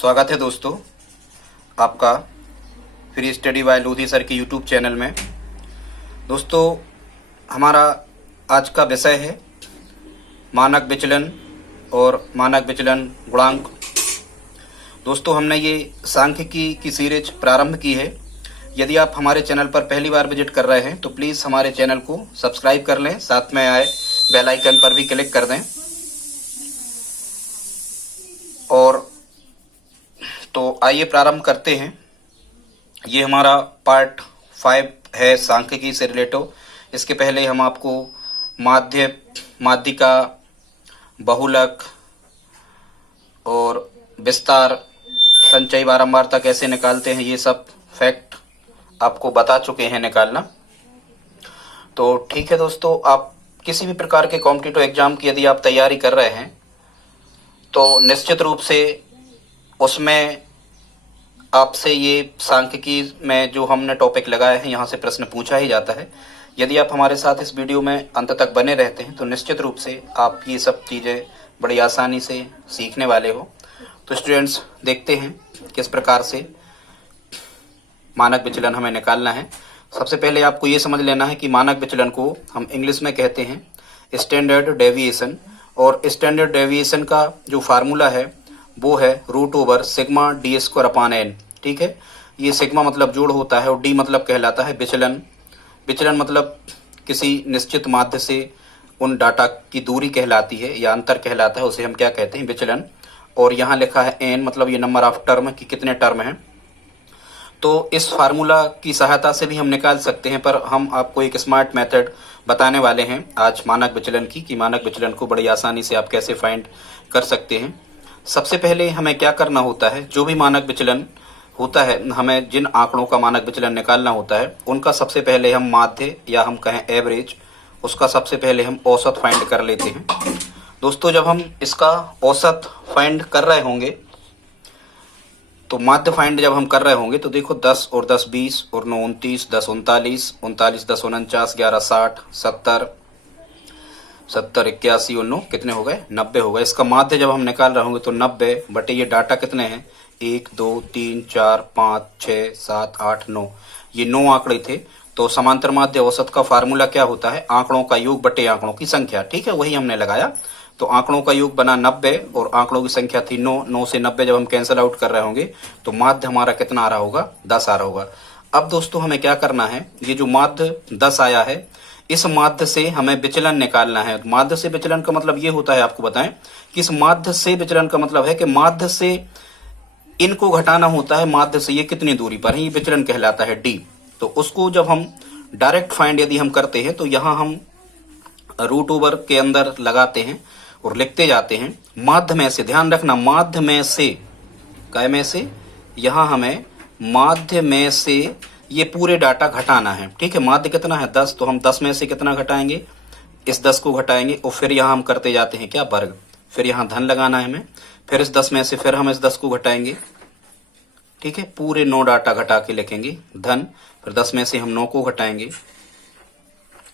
स्वागत है दोस्तों आपका free study bye Lodhi sir की यूट्यूब चैनल में। दोस्तों हमारा आज का विषय है मानक विचलन और मानक विचलन गुणांक। दोस्तों हमने ये सांख्यिकी की सीरीज प्रारंभ की है। यदि आप हमारे चैनल पर पहली बार विजिट कर रहे हैं तो प्लीज़ हमारे चैनल को सब्सक्राइब कर लें, साथ में आए बेल आइकन पर भी क्लिक कर दें। और तो आइए प्रारंभ करते हैं। ये हमारा पार्ट 5 है सांख्यिकी से रिलेटेड। इसके पहले हम आपको माध्य, माध्यिका, बहुलक और विस्तार, संचयी बारंबारता कैसे निकालते हैं, ये सब फैक्ट आपको बता चुके हैं निकालना। तो ठीक है दोस्तों, आप किसी भी प्रकार के कॉम्पिटिटिव एग्जाम की यदि आप तैयारी कर रहे हैं तो निश्चित रूप से उसमें आपसे ये सांख्यिकी में जो हमने टॉपिक लगाए हैं यहाँ से प्रश्न पूछा ही जाता है। यदि आप हमारे साथ इस वीडियो में अंत तक बने रहते हैं तो निश्चित रूप से आप ये सब चीज़ें बड़ी आसानी से सीखने वाले हो। तो स्टूडेंट्स देखते हैं किस प्रकार से मानक विचलन हमें निकालना है। सबसे पहले आपको ये समझ लेना है कि मानक विचलन को हम इंग्लिश में कहते हैं स्टैंडर्ड डेविएशन, और स्टैंडर्ड डेविएशन का जो फार्मूला है वो है √सिग्मा d²/n। ठीक है, ये सिग्मा मतलब जोड़ होता है और डी मतलब कहलाता है विचलन। विचलन मतलब किसी निश्चित माध्य से उन डाटा की दूरी कहलाती है या अंतर कहलाता है, उसे हम क्या कहते हैं, विचलन। और यहाँ लिखा है n मतलब ये नंबर ऑफ टर्म कि कितने टर्म हैं। तो इस फार्मूला की सहायता से भी हम निकाल सकते हैं, पर हम आपको एक स्मार्ट मेथड बताने वाले हैं आज मानक विचलन की, कि मानक विचलन को बड़ी आसानी से आप कैसे फाइंड कर सकते हैं। सबसे पहले हमें क्या करना होता है, जो भी मानक विचलन होता है, हमें जिन आंकड़ों का मानक विचलन निकालना होता है उनका सबसे पहले हम माध्य या हम कहें एवरेज, उसका सबसे पहले हम औसत फाइंड कर लेते हैं। दोस्तों जब हम इसका औसत फाइंड कर रहे होंगे तो माध्य फाइंड जब हम कर रहे होंगे तो देखो 10 और 10 20 और 9 29, 10 39, 39 10 49, 11 60, 70 70 81 और 9 कितने हो गए, 90 हो गए। इसका माध्य जब हम निकाल रहे होंगे तो 90 बटे ये डाटा कितने हैं, 1 2 3 4 5 6 7 8 9, ये 9 आंकड़े थे। तो समांतर माध्य औसत का फार्मूला क्या होता है, आंकड़ों का योग बटे आंकड़ों की संख्या। ठीक है, वही हमने लगाया। तो आंकड़ों का योग बना 90 और आंकड़ों की संख्या थी 9। 9 से 90 जब हम कैंसिल आउट कर रहे होंगे तो माध्य हमारा कितना आ रहा होगा, 10 आ रहा होगा। अब दोस्तों हमें क्या करना है, ये जो माध्य 10 आया है इस माध्य से हमें विचलन निकालना है। माध्य से विचलन का मतलब ये होता है, आपको बताएं कि इस माध्य से विचलन का मतलब है कि माध्य से इनको घटाना होता है, माध्य से ये कितनी दूरी पर है, ये विचलन कहलाता है डी। तो उसको जब हम डायरेक्ट फाइंड यदि हम करते हैं तो यहाँ हम √ओवर के अंदर लगाते हैं और लिखते जाते हैं माध्य में से। ध्यान रखना, माध्य में से, काय में से, यहाँ हमें माध्य में से ये पूरे डाटा घटाना है। ठीक है, माध्य कितना है 10, तो हम 10 में से कितना घटाएंगे, इस 10 को घटाएंगे और फिर यहाँ हम करते जाते हैं क्या, वर्ग। फिर यहाँ धन लगाना है हमें, फिर इस 10 में से फिर हम इस 10 को घटाएंगे। ठीक है, पूरे 9 डाटा घटा के लिखेंगे धन, फिर 10 में से हम 9 को घटाएंगे,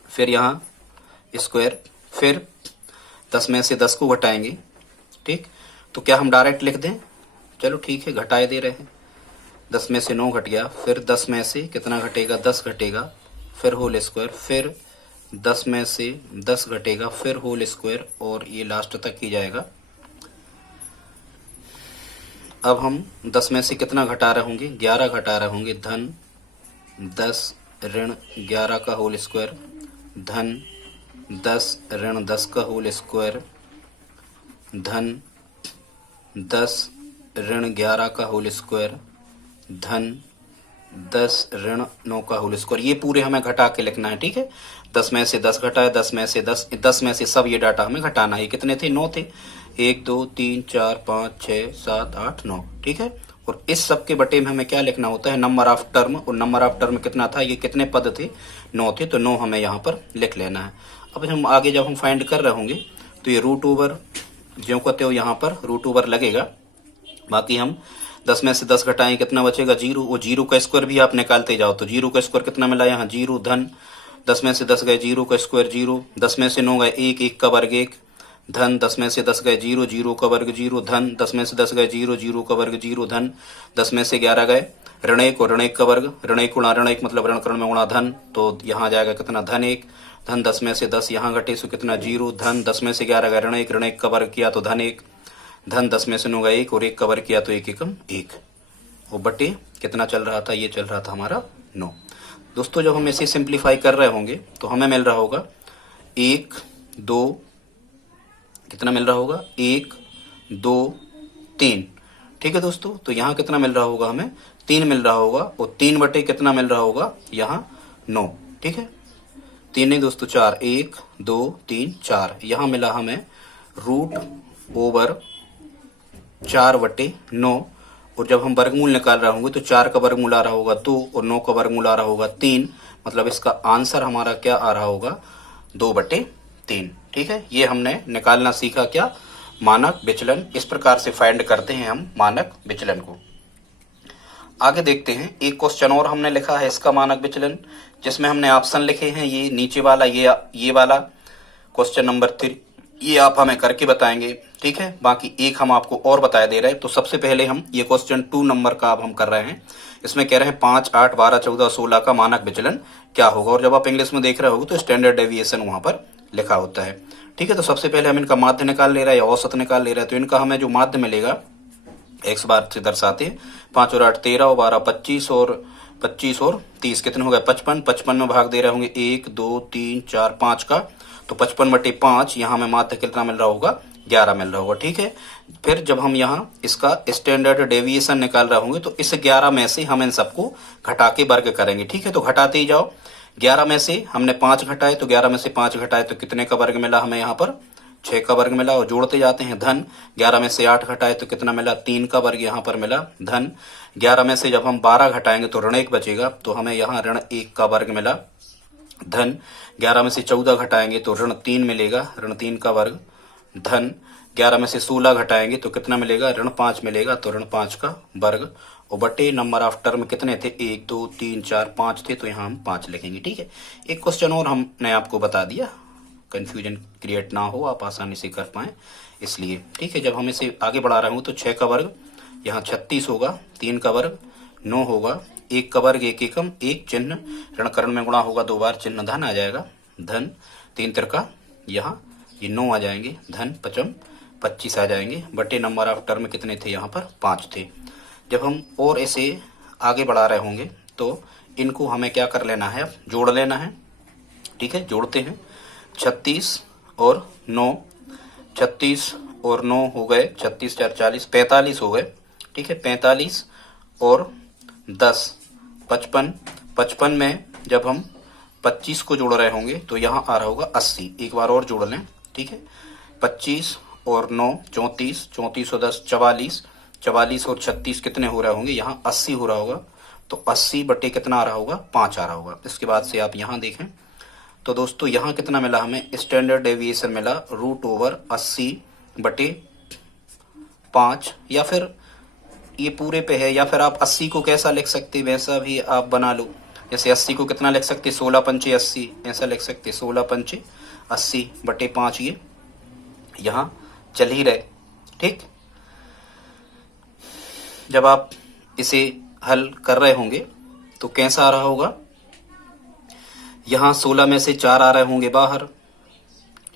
फिर यहाँ स्क्वायर, फिर 10 में से 10 को घटाएंगे। ठीक, तो क्या हम डायरेक्ट लिख दें, चलो ठीक है घटाए दे रहे हैं। 10 में से 9 घट गया, फिर 10 में से कितना घटेगा, 10 घटेगा, फिर होल स्क्वायर, फिर 10 में से 10 घटेगा, फिर होल स्क्वायर, और ये लास्ट तक ही जाएगा। अब हम 10 में से कितना घटा रहे होंगे, 11 घटा रहे होंगे, धन 10 ऋण 11 का होल स्क्वायर, धन 10 ऋण 10 का होल स्क्वायर, धन 10 ऋण 11 का होल स्क्वायर, धन 10 ऋण 9 का होल स्क्वायर। ये पूरे हमें घटा के लिखना है। ठीक है, 10 में से 10 घटाए, 10 में से 10, 10 में से सब ये डाटा हमें घटाना है। ये कितने थे, 9 थे, 1 2 3 4 5 6 7 8 9। ठीक है, और इस सब के बटे में हमें क्या लिखना होता है, नंबर ऑफ टर्म। और नंबर ऑफ टर्म कितना था, ये कितने पद थे, 9 थे, तो 9 हमें यहाँ पर लिख लेना है। अब हम आगे जब हम फाइंड कर रहे होंगे तो ये √ओवर जो कहते हो यहाँ पर √ओवर लगेगा। बाकी हम 10 में से 10 घटाएं, कितना बचेगा, 0। वो 0 का स्क्वायर भी आप निकालते जाओ तो 0 का स्क्वायर कितना मिला यहाँ, 0, धन 10 में से 10 गए, 0 का स्क्वायर 0, 10 में से 9 गए, 1, 1 का वर्ग 1, धन 10 में से 10 गए 0, 0 का वर्ग 0, धन 10 में से 10 गए 0, 0 का वर्ग 0, धन 10 में से 11 गए ऋण 1 और ऋण 1 का वर्ग, ऋण 1 गुणा ऋण 1 मतलब ऋण करण में गुणा धन, तो यहाँ जाएगा कितना धन 1, धन 10 में से 10 यहाँ घटे सो कितना 0, धन 10 में से 11 गए ऋण 1 का वर्ग किया तो धन 1, धन 10 में से 9 गए 1 और 1 का वर्ग किया तो 1 एकम 1, वो बटे कितना चल रहा था, ये चल रहा था हमारा 9। दोस्तों जब हम इसे सिंप्लीफाई कर रहे होंगे तो हमें मिल रहा होगा 1 2, कितना मिल रहा होगा 1 2 3, ठीक है दोस्तों। तो यहाँ कितना मिल रहा होगा, हमें 3 मिल रहा होगा, और 3 बटे कितना मिल रहा होगा यहाँ 9, ठीक है 3 नहीं दोस्तों 4, 1 2 3 4, यहाँ मिला हमें √4/9, और जब हम वर्गमूल निकाल रहे होंगे तो 4 का वर्गमूल आ रहा होगा 2 और 9 का वर्गमूल आ रहा होगा 3, मतलब इसका आंसर हमारा क्या आ रहा होगा 2/3, ठीक है। ये हमने निकालना सीखा क्या, मानक विचलन। इस प्रकार से फाइंड करते हैं हम मानक विचलन को। आगे देखते हैं, एक क्वेश्चन और हमने लिखा है इसका मानक विचलन, जिसमें हमने ऑप्शन लिखे हैं, ये नीचे वाला ये वाला क्वेश्चन नंबर 3, ये आप हमें करके बताएंगे, ठीक है। बाकी एक हम आपको और बताया दे रहे हैं। तो सबसे पहले हम ये क्वेश्चन 2 नंबर का अब हम कर रहे हैं। इसमें कह रहे हैं 5 8 12 14 16 का मानक विचलन क्या होगा, और जब आप इंग्लिश में देख रहे होगे तो स्टैंडर्ड डेविएशन वहां पर लिखा होता है, ठीक है। तो सबसे पहले हम इनका माध्य निकाल ले रहे हैं या औसत निकाल ले रहे हैं। तो इनका हमें जो माध्य मिलेगा x बार से दर्शाते हैं, 5 और 8 13 और 12 25 और 30 कितने हो गए 55, 55 में भाग दे रहे होंगे 1 2 3 4 5 का, तो 55/5 यहाँ में माध्य कितना मिल रहा होगा 11 मिल रहा होगा, ठीक है। फिर जब हम यहाँ इसका स्टैंडर्ड डेविएशन निकाल रहे होंगे तो इस 11 में से हम इन सबको घटा के वर्ग करेंगे, ठीक है। तो घटाते ही जाओ, 11 में से हमने 5 घटाए तो 11 में से 5 घटाए तो कितने का वर्ग मिला हमें यहाँ पर 6 का वर्ग मिला, और जोड़ते जाते हैं, धन 11 में से 8 घटाए तो कितना मिला 3 का वर्ग यहाँ पर मिला, धन 11 में से जब हम 12 घटाएंगे तो ऋण 1 बचेगा, तो हमें यहाँ ऋण 1 का वर्ग मिला, धन 11 में से 14 घटाएंगे तो ऋण 3 मिलेगा, ऋण 3 का वर्ग, धन 11 में से 16 घटाएंगे तो कितना मिलेगा ऋण 5 मिलेगा, तो ऋण 5 का वर्ग, और बटे नंबर ऑफ टर्म कितने थे 1 2 3 4 5 थे, तो यहाँ हम 5 लिखेंगे, ठीक है। एक क्वेश्चन और हमने आपको बता दिया, कंफ्यूजन क्रिएट ना हो, आप आसानी से कर पाए इसलिए, ठीक है। जब हम इसे आगे बढ़ा रहे हूँ तो 6 का वर्ग यहाँ 36 होगा, 3 का वर्ग 9 होगा, 1 का वर्ग 1 एकम 1 चिन्ह, ऋण करण में गुणा होगा 2 बार, चिन्ह धन आ जाएगा, धन 3 तिरका यहाँ ये 9 आ जाएंगे, धन 25 आ जाएंगे, बटे नंबर ऑफ टर्म कितने थे यहाँ पर 5 थे। जब हम और इसे आगे बढ़ा रहे होंगे तो इनको हमें क्या कर लेना है, अब जोड़ लेना है, ठीक है। जोड़ते हैं, 36 और 9, 36 और 9 हो गए 36 4 40, 45 हो गए, ठीक है। 45 और 10 55, 55 में जब हम 25 को जोड़ रहे होंगे तो यहाँ आ रहा होगा 80, एक बार और जोड़ लें, ठीक है। 25 और 9 34, 34 और 10 44, 44 और 36 कितने हो रहे होंगे यहाँ 80 हो रहा होगा, तो 80 बटे कितना आ रहा होगा 5 आ रहा होगा। इसके बाद से आप यहाँ देखें तो दोस्तों यहाँ कितना मिला हमें, स्टैंडर्ड डेविएशन मिला √80/5, या फिर ये पूरे पे है, या फिर आप 80 को कैसा लिख सकते वैसा भी आप बना लो, जैसे 80 को कितना लिख सकते 16 पंचे 80, ऐसा लिख सकते 16 पंचे 80/5, ये यहाँ चल ही रहे, ठीक। जब आप इसे हल कर रहे होंगे तो कैसा आ रहा होगा, यहाँ 16 में से 4 आ रहे होंगे बाहर,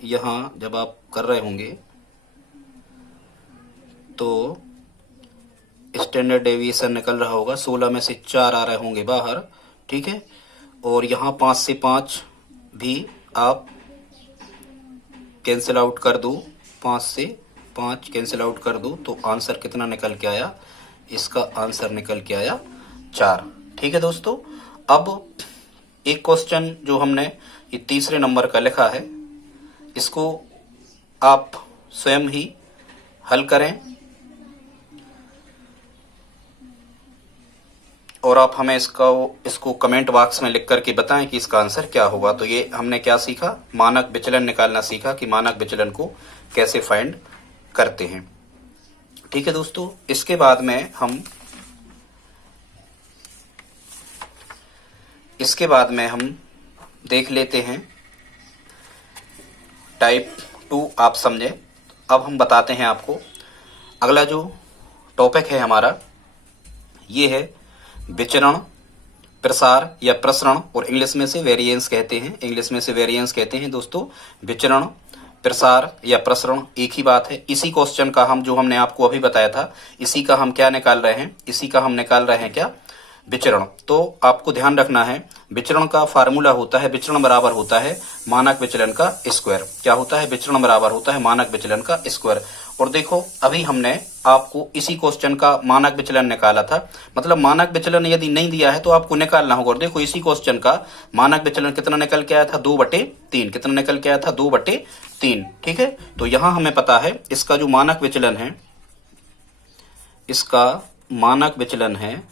यहाँ जब आप कर रहे होंगे तो स्टैंडर्ड डेविएशन निकल रहा होगा, 16 में से 4 आ रहे होंगे बाहर, ठीक है। और यहाँ 5 से 5 भी आप कैंसिल आउट कर दो, 5 से 5 कैंसिल आउट कर दो, तो आंसर कितना निकल के आया, इसका आंसर निकल के आया 4, ठीक है दोस्तों। अब एक क्वेश्चन जो हमने ये तीसरे नंबर का लिखा है, इसको आप स्वयं ही हल करें और आप हमें इसको कमेंट बॉक्स में लिख करके बताएं कि इसका आंसर क्या होगा। तो ये हमने क्या सीखा, मानक विचलन निकालना सीखा कि मानक विचलन को कैसे फाइंड करते हैं, ठीक है दोस्तों। इसके बाद में हम देख लेते हैं टाइप 2 आप समझे। अब हम बताते हैं आपको अगला जो टॉपिक है हमारा, ये है विचरण, प्रसार या प्रसरण, और इंग्लिश में से वेरिएंस कहते हैं, इंग्लिश में से वेरिएंस कहते हैं दोस्तों। विचरण, प्रसार या प्रसरण एक ही बात है। इसी क्वेश्चन का हम, जो हमने आपको अभी बताया था, इसी का हम क्या निकाल रहे हैं, इसी का हम निकाल रहे हैं क्या, विचरण। तो आपको ध्यान रखना है, विचरण का फार्मूला होता है, विचरण बराबर होता है मानक विचलन का स्क्वायर। क्या होता है, विचरण बराबर होता है मानक विचलन का स्क्वायर। और देखो अभी हमने आपको इसी क्वेश्चन का मानक विचलन निकाला था, मतलब मानक विचलन यदि नहीं दिया है तो आपको निकालना होगा। और देखो इसी क्वेश्चन का मानक विचलन कितना निकल के आया था, 2/3। कितना निकल के आया था, 2/3। ठीक है, तो यहां हमें पता है इसका जो मानक विचलन है, इसका मानक विचलन है,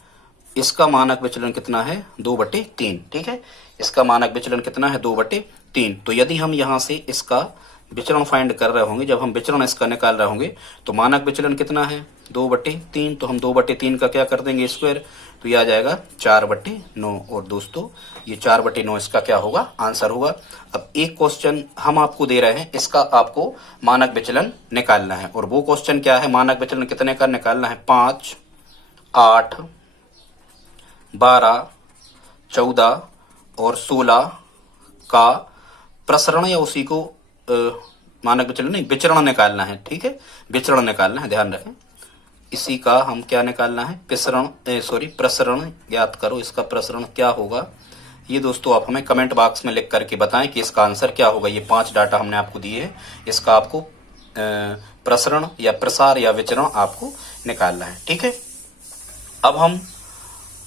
इसका मानक विचलन कितना है, 2/3। ठीक है, इसका मानक विचलन कितना है, 2/3। तो यदि हम यहां से इसका विचरण फाइंड कर रहे होंगे, जब हम विचरण इसका निकाल रहे होंगे, तो मानक विचलन कितना है, 2/3। तो हम 2/3 का क्या कर देंगे, स्क्वायर, तो ये आ जाएगा 4/9। और दोस्तों ये 4/9 इसका क्या होगा, आंसर होगा। अब एक क्वेश्चन हम आपको दे रहे हैं, इसका आपको मानक विचलन निकालना है। और वो क्वेश्चन क्या है, मानक विचलन कितने का निकालना है, 5, 8, 12, 14 और 16 का प्रसरण या उसी को मानक विचलन नहीं, विचरण निकालना है। ठीक है, विचरण निकालना है, ध्यान रखें। इसी का हम क्या निकालना है, प्रसरण ज्ञात करो। इसका प्रसरण क्या होगा, ये दोस्तों आप हमें कमेंट बॉक्स में लिख करके बताएं कि इसका आंसर क्या होगा। ये 5 डाटा हमने आपको दिए हैं, इसका आपको प्रसरण या प्रसार या विचरण आपको निकालना है। ठीक है, अब हम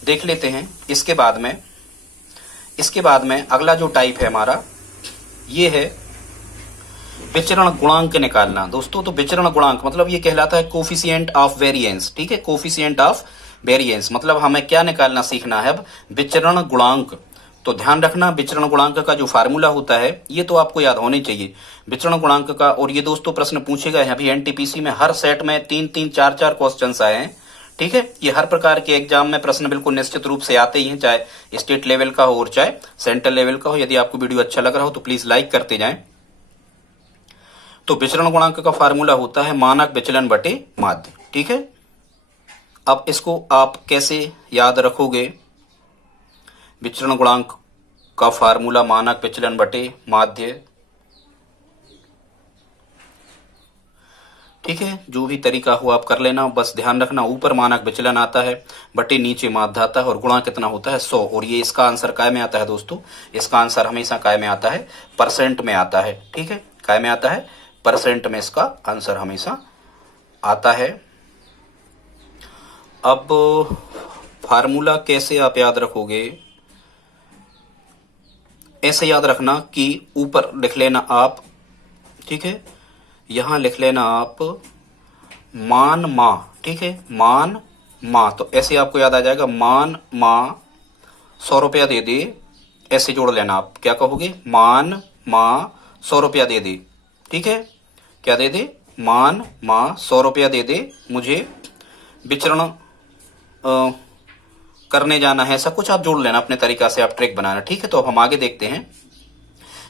देख लेते हैं इसके बाद में अगला जो टाइप है हमारा, ये है विचरण गुणांक निकालना। दोस्तों तो विचरण गुणांक मतलब ये कहलाता है कोफिशिएंट ऑफ वेरिएंस। ठीक है, कोफिशिएंट ऑफ वेरिएंस मतलब हमें क्या निकालना सीखना है अब, विचरण गुणांक। तो ध्यान रखना, विचरण गुणांक का जो फार्मूला होता है ये तो आपको याद होने चाहिए, विचरण गुणांक का। और ये दोस्तों प्रश्न पूछे गए हैं अभी एनटीपीसी में, हर सेट में 3-3, 4-4 क्वेश्चन आए हैं। ठीक है, ये हर प्रकार के एग्जाम में प्रश्न बिल्कुल निश्चित रूप से आते ही हैं, चाहे स्टेट लेवल का हो और चाहे सेंट्रल लेवल का हो। यदि आपको वीडियो अच्छा लग रहा हो तो प्लीज लाइक करते जाएं। तो विचरण गुणांक का फार्मूला होता है मानक विचलन बटे माध्य। ठीक है, अब इसको आप कैसे याद रखोगे, विचरण गुणांक का फार्मूला मानक विचलन बटे माध्य। ठीक है, जो भी तरीका हो आप कर लेना, बस ध्यान रखना ऊपर मानक विचलन आता है, बटे नीचे माध्य आता है, और गुणा कितना होता है, 100। और ये इसका आंसर काय में आता है दोस्तों, इसका आंसर हमेशा काय में आता है, परसेंट में आता है। ठीक है, काय में आता है, परसेंट में इसका आंसर हमेशा आता है। अब फार्मूला कैसे आप याद रखोगे, ऐसे याद रखना कि ऊपर लिख लेना आप। ठीक है, यहां लिख लेना आप मान मां। ठीक है, मान मां, तो ऐसे आपको याद आ जाएगा, मान मां 100 रुपया दे दे, ऐसे जोड़ लेना आप। क्या कहोगे, मान मां 100 रुपया दे दे। ठीक है, क्या दे दे, मान मां 100 रुपया दे दे, मुझे विचरण करने जाना है, ऐसा कुछ आप जोड़ लेना अपने तरीका से, आप ट्रिक बनाना। ठीक है, तो अब हम आगे देखते हैं,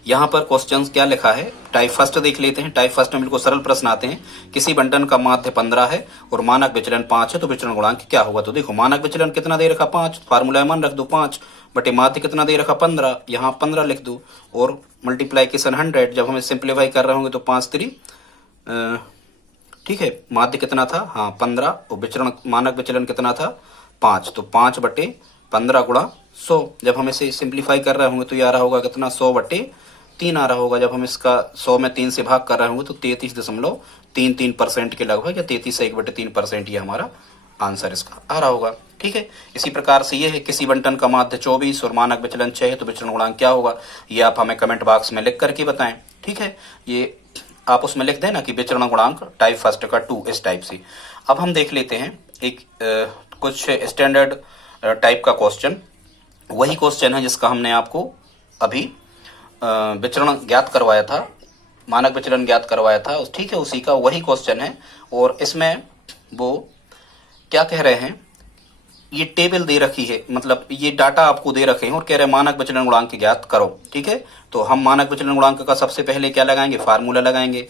यहां पर क्वेश्चंस क्या लिखा है। टाइप फर्स्ट देख लेते हैं। टाइप फर्स्ट में बिल्कुल सरल प्रश्न आते हैं, किसी बंटन का माध्य 15 है और मानक विचलन 5 है, तो विचरण गुणांक क्या होगा। तो देखो मानक विचलन कितना दे रखा, 5, फार्मूला मन रख दो 5 बटे माध्य कितना दे रखा, 15, यहाँ 15 लिख दो, और मल्टीप्लाइकेशन 100, जब हमें सिंप्लीफाई कर रहे होंगे तो 5×3। ठीक है, माध्य कितना था, हाँ 15, और विचरण मानक विचलन कितना था, 5, तो 5/15 गुणा 100। जब हम इसे सिंप्लीफाई कर रहे होंगे तो ये आ रहा होगा कितना, 100/3 आ रहा होगा। जब हम इसका 100 में 3 से भाग कर रहे होंगे तो 33.33% के लगभग, या 33/3% ये हमारा आंसर इसका आ रहा होगा। ठीक है, इसी प्रकार से ये है, किसी बंटन का माध्य 24 और मानक विचलन 6 है, तो विचरण गुणांक क्या होगा, ये आप हमें कमेंट बॉक्स में लिख करके बताएं। ठीक है, ये आप उसमें लिख देना कि विचरण गुणांक टाइप फर्स्ट का 2 इस टाइप से। अब हम देख लेते हैं एक कुछ स्टैंडर्ड टाइप का क्वेश्चन। वही क्वेश्चन है जिसका हमने आपको अभी विचरण ज्ञात करवाया था, मानक विचलन ज्ञात करवाया था। ठीक है, उसी का वही क्वेश्चन है। और इसमें वो क्या कह रहे हैं, ये टेबल दे रखी है, मतलब ये डाटा आपको दे रखे हैं और कह रहे हैं मानक विचलन गुणांक ज्ञात करो। ठीक है, तो हम मानक विचलन गुणांक का सबसे पहले क्या लगाएंगे, फार्मूला लगाएंगे।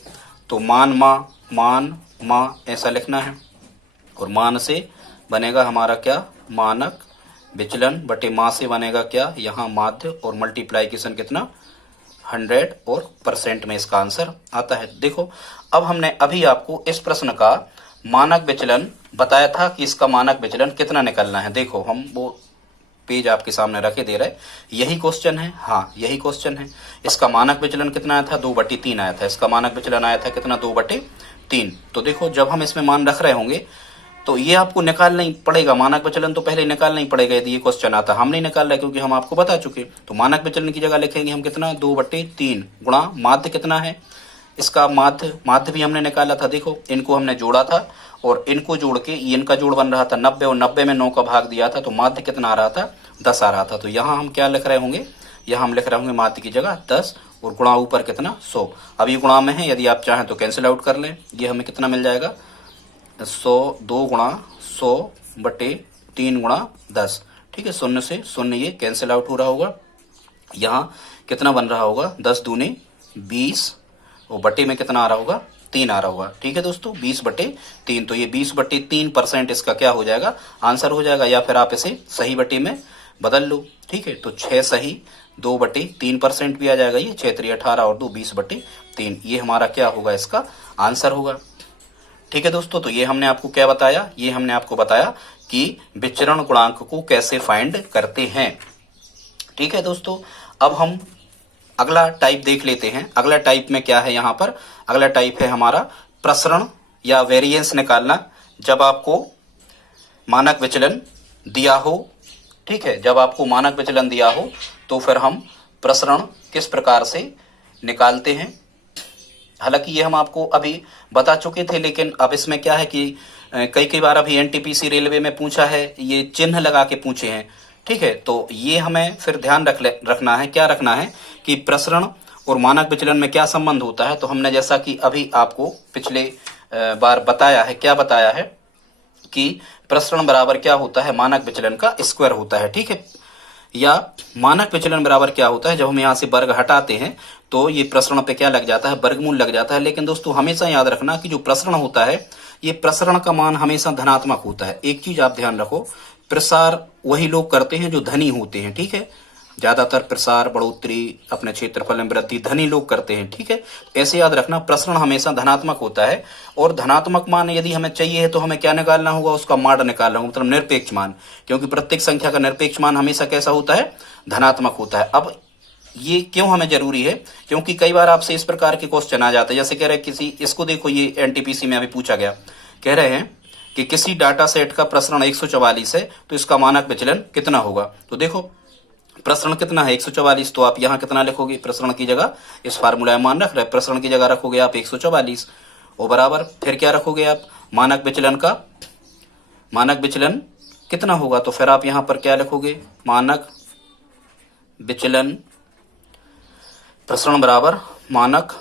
तो मान मा ऐसा लिखना है और मान से बनेगा हमारा क्या, मानक विचलन बटे माँ से बनेगा क्या, यहाँ माध्य और मल्टीप्लाइकेशन कितना 100 और परसेंट में इसका आंसर आता है। देखो अब हमने अभी आपको इस प्रश्न का मानक विचलन बताया था कि इसका मानक विचलन कितना निकलना है। देखो हम वो पेज आपके सामने रखे दे रहे, यही क्वेश्चन है, हाँ यही क्वेश्चन है। इसका मानक विचलन कितना आया था, 2/3 आया था। इसका मानक विचलन आया था कितना, 2/3। तो देखो जब हम इसमें मान रख रहे होंगे तो ये आपको निकालना ही पड़ेगा, मानक विचलन तो पहले निकालना ही पड़ेगा यदि ये क्वेश्चन आता। हम नहीं निकाल रहे क्योंकि हम आपको बता चुके। तो मानक विचलन की जगह लिखेंगे हम कितना, 2/3 गुणा माध्य कितना है, इसका माध्य भी हमने निकाला था। देखो इनको हमने जोड़ा था और इनको जोड़ के इनका जोड़ बन रहा था 90 और 90 में 9 का भाग दिया था, तो माध्य कितना आ रहा था, 10 आ रहा था। तो यहाँ हम क्या लिख रहे होंगे, यहाँ हम लिख रहे होंगे माध्य की जगह 10 और गुणा ऊपर कितना 100। अब ये गुणा में है, यदि आप चाहें तो कैंसिल आउट कर लें। ये हमें कितना मिल जाएगा, 100 2 गुणा 100/3 गुणा 10। ठीक है, 0 से 0 ये कैंसिल आउट हो रहा होगा। यहाँ कितना बन रहा होगा, 10 दूनी 20 और बटे में कितना आ रहा होगा, 3 आ रहा होगा। ठीक है दोस्तों, 20/3। तो ये 20/3% इसका क्या हो जाएगा, आंसर हो जाएगा। या फिर आप इसे सही बटे में बदल लो। ठीक है, तो 6 सही 2/3% भी आ जाएगा। ये 6 3 18 और 2 20/3, ये हमारा क्या होगा, इसका आंसर होगा। ठीक है दोस्तों, तो ये हमने आपको क्या बताया, ये हमने आपको बताया कि विचरण गुणांक को कैसे फाइंड करते हैं। ठीक है दोस्तों, अब हम अगला टाइप देख लेते हैं। अगला टाइप में क्या है, यहाँ पर अगला टाइप है हमारा प्रसरण या वेरिएंस निकालना। जब आपको मानक विचलन दिया हो, ठीक है, जब आपको मानक विचलन दिया हो तो फिर हम प्रसरण किस प्रकार से निकालते हैं। हालांकि ये हम आपको अभी बता चुके थे, लेकिन अब इसमें क्या है कि कई बार अभी एनटीपीसी रेलवे में पूछा है, ये चिन्ह लगा के पूछे हैं। ठीक है, तो ये हमें फिर ध्यान रखना है, क्या रखना है कि प्रसरण और मानक विचलन में क्या संबंध होता है। तो हमने जैसा कि अभी आपको पिछले बार बताया है, क्या बताया है कि प्रसरण बराबर क्या होता है, मानक विचलन का स्क्वायर होता है। ठीक है, या मानक विचलन बराबर क्या होता है, जब हम यहाँ से वर्ग हटाते हैं तो ये प्रसरण पे क्या लग जाता है, वर्गमूल लग जाता है। लेकिन दोस्तों हमेशा याद रखना कि जो प्रसरण होता है, ये प्रसरण का मान हमेशा धनात्मक होता है। एक चीज आप ध्यान रखो, प्रसार वही लोग करते हैं जो धनी होते हैं। ठीक है, ज्यादातर प्रसार बढ़ोतरी अपने क्षेत्रफल में वृद्धि धनी लोग करते हैं। ठीक है, ऐसे याद रखना प्रसरण हमेशा धनात्मक होता है। और धनात्मक मान यदि हमें चाहिए है तो हमें क्या निकालना होगा, उसका माड निकालना होगा, मतलब निरपेक्ष मान। क्योंकि प्रत्येक संख्या का निरपेक्ष मान हमेशा कैसा होता है, धनात्मक होता है। अब ये क्यों हमें जरूरी है, क्योंकि कई बार आपसे इस प्रकार के क्वेश्चन आ जाते हैं। जैसे कह रहे किसी, इसको देखो, ये एनटीपीसी में अभी पूछा गया, कह रहे हैं कि किसी डाटा सेट का प्रसरण 144 है तो इसका मानक विचलन कितना होगा। तो देखो प्रसरण कितना है, 144, तो आप यहाँ कितना लिखोगे, प्रसरण की जगह इस फार्मूला में मान रख रहे, प्रसरण की जगह रखोगे आप 144 और बराबर फिर क्या रखोगे आप, मानक विचलन का, मानक विचलन कितना होगा। तो फिर आप यहाँ पर क्या लिखोगे, मानक विचलन प्रसरण बराबर मानक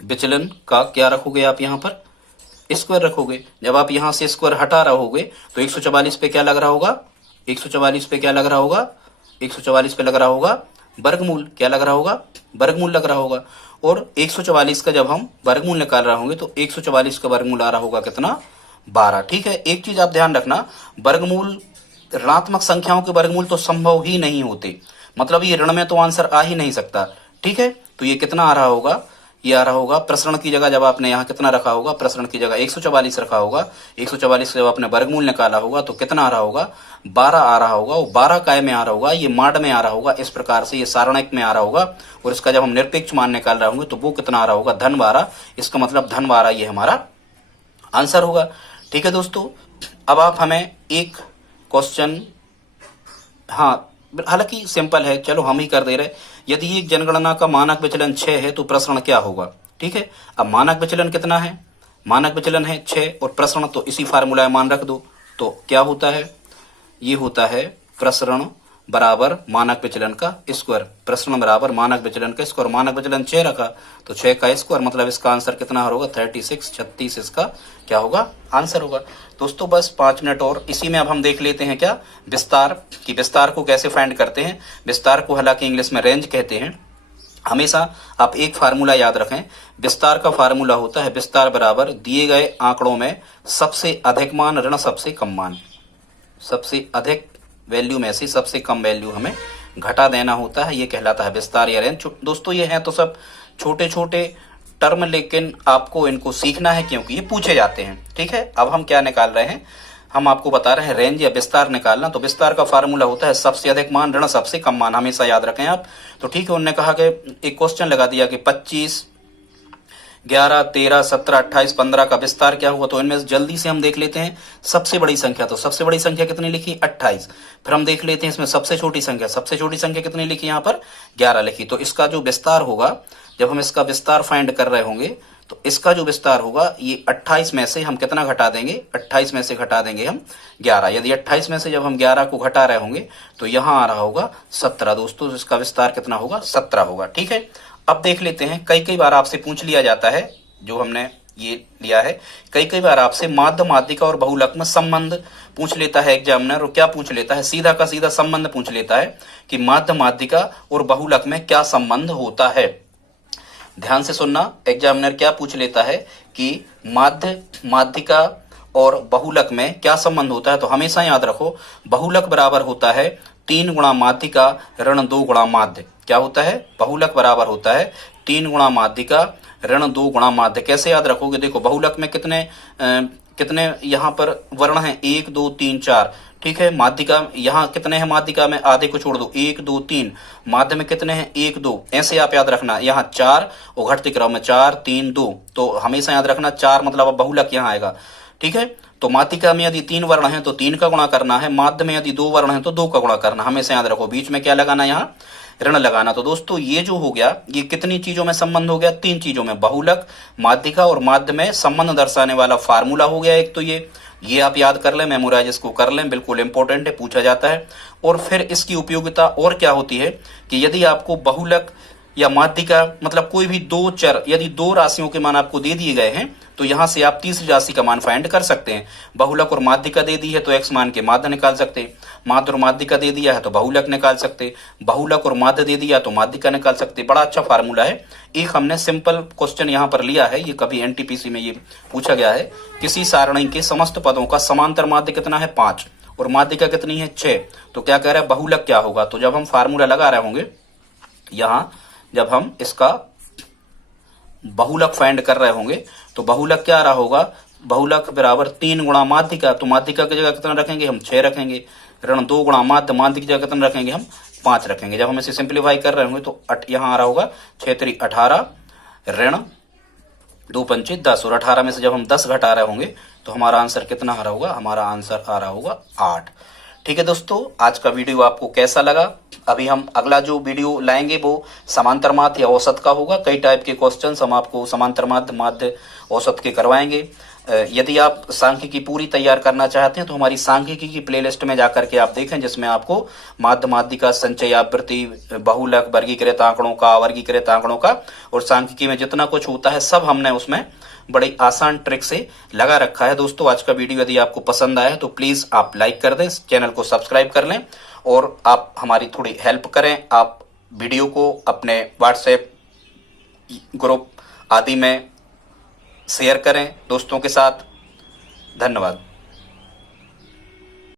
विचलन का क्या रखोगे आप, यहाँ पर स्क्वायर रखोगे। जब आप यहाँ से स्क्वायर हटा रहोगे तो 144 पे क्या लग रहा होगा, 144 पे क्या लग रहा होगा, 144 पे लग रहा होगा वर्गमूल। क्या लग रहा होगा, वर्गमूल लग रहा होगा। और 144 का जब हम वर्गमूल निकाल रहे होंगे तो 144 का वर्गमूल आ रहा होगा कितना, 12। ठीक है, एक चीज आप ध्यान रखना, वर्गमूल ऋणात्मक संख्याओं के वर्गमूल तो संभव ही नहीं होते, मतलब ये ऋण में तो आंसर आ ही नहीं सकता। ठीक है, तो ये कितना आ रहा होगा, ये आ रहा होगा प्रसरण की जगह जब आपने यहाँ कितना रखा होगा, प्रसरण की जगह 144 रखा होगा, 144 से जब आपने वर्गमूल निकाला होगा तो कितना आ रहा होगा, 12 आ रहा होगा। वो 12 काय में आ रहा होगा, ये माड में आ रहा होगा, इस प्रकार से ये सारणिक में आ रहा होगा। और इसका जब हम निरपेक्ष मान निकाल रहे होंगे तो वो कितना आ रहा होगा, धन 12। इसका मतलब धन 12 ये हमारा आंसर होगा। ठीक है दोस्तों, अब आप हमें एक क्वेश्चन, हाँ हालांकि सिंपल है, चलो हम ही कर दे रहे। यदि एक जनगणना का मानक विचलन 6 है तो प्रसरण क्या होगा। ठीक है, अब मानक विचलन कितना है, मानक विचलन है 6 और प्रसरण तो इसी फार्मूला में मान रख दो। तो क्या होता है, ये होता है प्रसरण बराबर मानक विचलन का स्क्वायर, प्रसरण बराबर मानक विचलन का स्क्वायर। मानक विचलन 6 रखा तो 6 का स्क्वायर, मतलब इसका आंसर कितना होगा 36, 36 इसका क्या होगा आंसर होगा। दोस्तों बस 5 मिनट और इसी में अब हम देख लेते हैं क्या विस्तार, कि विस्तार को कैसे फाइंड करते हैं। विस्तार को हालांकि इंग्लिश में रेंज कहते हैं। हमेशा आप एक फार्मूला याद रखें, विस्तार का फार्मूला होता है विस्तार बराबर दिए गए आंकड़ों में सबसे अधिक मान ऋण सबसे कम मान, सबसे अधिक वैल्यू में से सबसे कम वैल्यू हमें घटा देना होता है, ये कहलाता है विस्तार या रेंज। दोस्तों ये हैं तो सब छोटे छोटे टर्म, लेकिन आपको इनको सीखना है क्योंकि ये पूछे जाते हैं। ठीक है, अब हम क्या निकाल रहे हैं, हम आपको बता रहे हैं रेंज या विस्तार निकालना। तो विस्तार का फार्मूला होता है सबसे अधिक मान ऋण सबसे कम मान, हमेशा याद रखें आप। तो ठीक है, उन्होंने कहा कि एक क्वेश्चन लगा दिया कि 25, 11, 13, 17, 28, 15 का विस्तार क्या हुआ। तो इनमें से जल्दी से हम देख लेते हैं सबसे बड़ी संख्या। तो सबसे बड़ी संख्या कितनी लिखी 28। फिर हम देख लेते हैं इसमें सबसे छोटी संख्या, सबसे छोटी संख्या कितनी लिखी यहाँ पर 11 लिखी। तो इसका जो विस्तार होगा, जब हम इसका विस्तार फाइंड कर रहे होंगे तो इसका जो विस्तार होगा ये 28 में से हम कितना घटा देंगे, 28 में से घटा देंगे हम 11। यदि 28 में से जब हम 11 को घटा रहे होंगे तो यहाँ आ रहा होगा 17। दोस्तों इसका विस्तार कितना होगा 17 होगा। ठीक है, अब देख लेते हैं, कई बार आपसे पूछ लिया जाता है, जो हमने ये लिया है, कई बार आपसे माध्य माध्यिका और बहुलक में संबंध पूछ लेता है एग्जामिनर। और क्या पूछ लेता है, सीधा का सीधा संबंध पूछ लेता है कि माध्य माध्यिका और बहुलक में क्या संबंध होता है। ध्यान से सुनना, एग्जामिनर क्या पूछ लेता है कि माध्य माध्यिका और बहुलक में क्या संबंध होता है। तो हमेशा याद रखो बहुलक बराबर होता है 3 गुणा माध्यिका ऋण 2 गुणा माध्य। क्या होता है, बहुलक बराबर होता है 3 गुणा माध्यिका ऋण 2 गुणा माध्य। कैसे याद रखोगे, देखो बहुलक में कितने यहाँ पर वर्ण हैं 1 2 3 4। ठीक है, माध्यिका यहाँ कितने हैं, माध्यिका में आधे को छोड़ दो 1 2 3, माध्य में कितने हैं 1 2। ऐसे आप याद रखना, यहाँ 4 और घटते क्रम में 4 3 2। तो हमेशा याद रखना 4 मतलब अब बहुलक यहाँ आएगा। ठीक है, तो माध्यिका में यदि 3 वर्ण हैं तो 3 का गुणा करना है, माध्य में यदि 2 वर्ण हैं तो 2 का गुणा करना। हमेशा याद रखो बीच में क्या लगाना, यहाँ ऋण लगाना। तो दोस्तों ये जो हो गया, ये कितनी चीजों में संबंध हो गया, 3 चीजों में, बहुलक माध्यिका और माध्य में संबंध दर्शाने वाला फार्मूला हो गया एक। तो ये आप याद कर लें, मेमोराइज इसको कर लें, बिल्कुल इंपॉर्टेंट है, पूछा जाता है। और फिर इसकी उपयोगिता और क्या होती है कि यदि आपको बहुलक या माध्यिका मतलब कोई भी 2 चर, यदि 2 राशियों के मान आपको दे दिए गए हैं तो यहां से आप तीसरी राशि का मान फाइंड कर सकते हैं। बहुलक और माध्यिका दे दी है तो x मान के माध्य निकाल सकते, माध्य और माध्यिका दे दिया है तो बहुलक निकाल सकते, बहुलक और माध्य दे दिया तो माध्यिका निकाल सकते। बड़ा अच्छा फार्मूला है। एक हमने सिंपल क्वेश्चन यहाँ पर लिया है, ये कभी एनटीपीसी में ये पूछा गया है, किसी सारणी के समस्त पदों का समांतर माध्य कितना है 5 और माध्यिका कितनी है 6। तो क्या कह रहा है बहुलक क्या होगा। तो जब हम फार्मूला लगा रहे होंगे यहाँ, जब हम इसका बहुलक फाइंड कर रहे होंगे तो बहुलक क्या आ रहा होगा, बहुलक बराबर 3 गुणा माध्यिका। तो माध्यिका की जगह कितना रखेंगे हम 6 रखेंगे, ऋण 2 गुणा माध्य, माध्य की जगह कितना रखेंगे हम 5 रखेंगे। जब हम इसे सिंप्लीफाई कर रहे होंगे तो यहाँ आ रहा होगा 6 3 18 ऋण 2 5 10, और 18 में से जब हम 10 घटा रहे होंगे तो हमारा आंसर कितना आ रहा होगा, हमारा आंसर आ रहा होगा 8। ठीक है दोस्तों, आज का वीडियो आपको कैसा लगा। अभी हम अगला जो वीडियो लाएंगे वो समांतर माध्य या औसत का होगा। कई टाइप के क्वेश्चंस हम आपको समांतर माध्य, माध्य, औसत के करवाएंगे। यदि आप सांख्यिकी पूरी तैयार करना चाहते हैं तो हमारी सांख्यिकी की प्लेलिस्ट में जाकर के आप देखें, जिसमें आपको माध्य माध्यिका, संचय आवृत्ति, बहुलक, वर्गीकृत आंकड़ों का, अवर्गीकृत आंकड़ों का और सांख्यिकी में जितना कुछ होता है सब हमने उसमें बड़ी आसान ट्रिक से लगा रखा है। दोस्तों आज का वीडियो यदि आपको पसंद आया तो प्लीज आप लाइक कर दें, चैनल को सब्सक्राइब कर लें और आप हमारी थोड़ी हेल्प करें। आप वीडियो को अपने व्हाट्सएप ग्रुप आदि में शेयर करें दोस्तों के साथ। धन्यवाद।